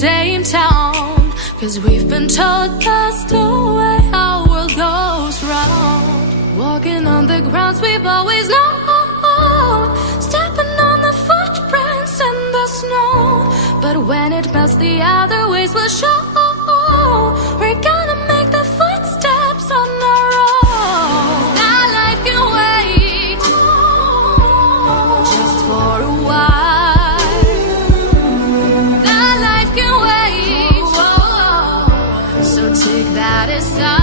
same town, 'cause we've been told that's the way our world goes round. Walking on the grounds we've always known, stepping on the footprints in the snow. But when it melts, the other ways will show. We're gonna make the footsteps on our own. That life can wait, just for a while. That life can wait, so take that aside.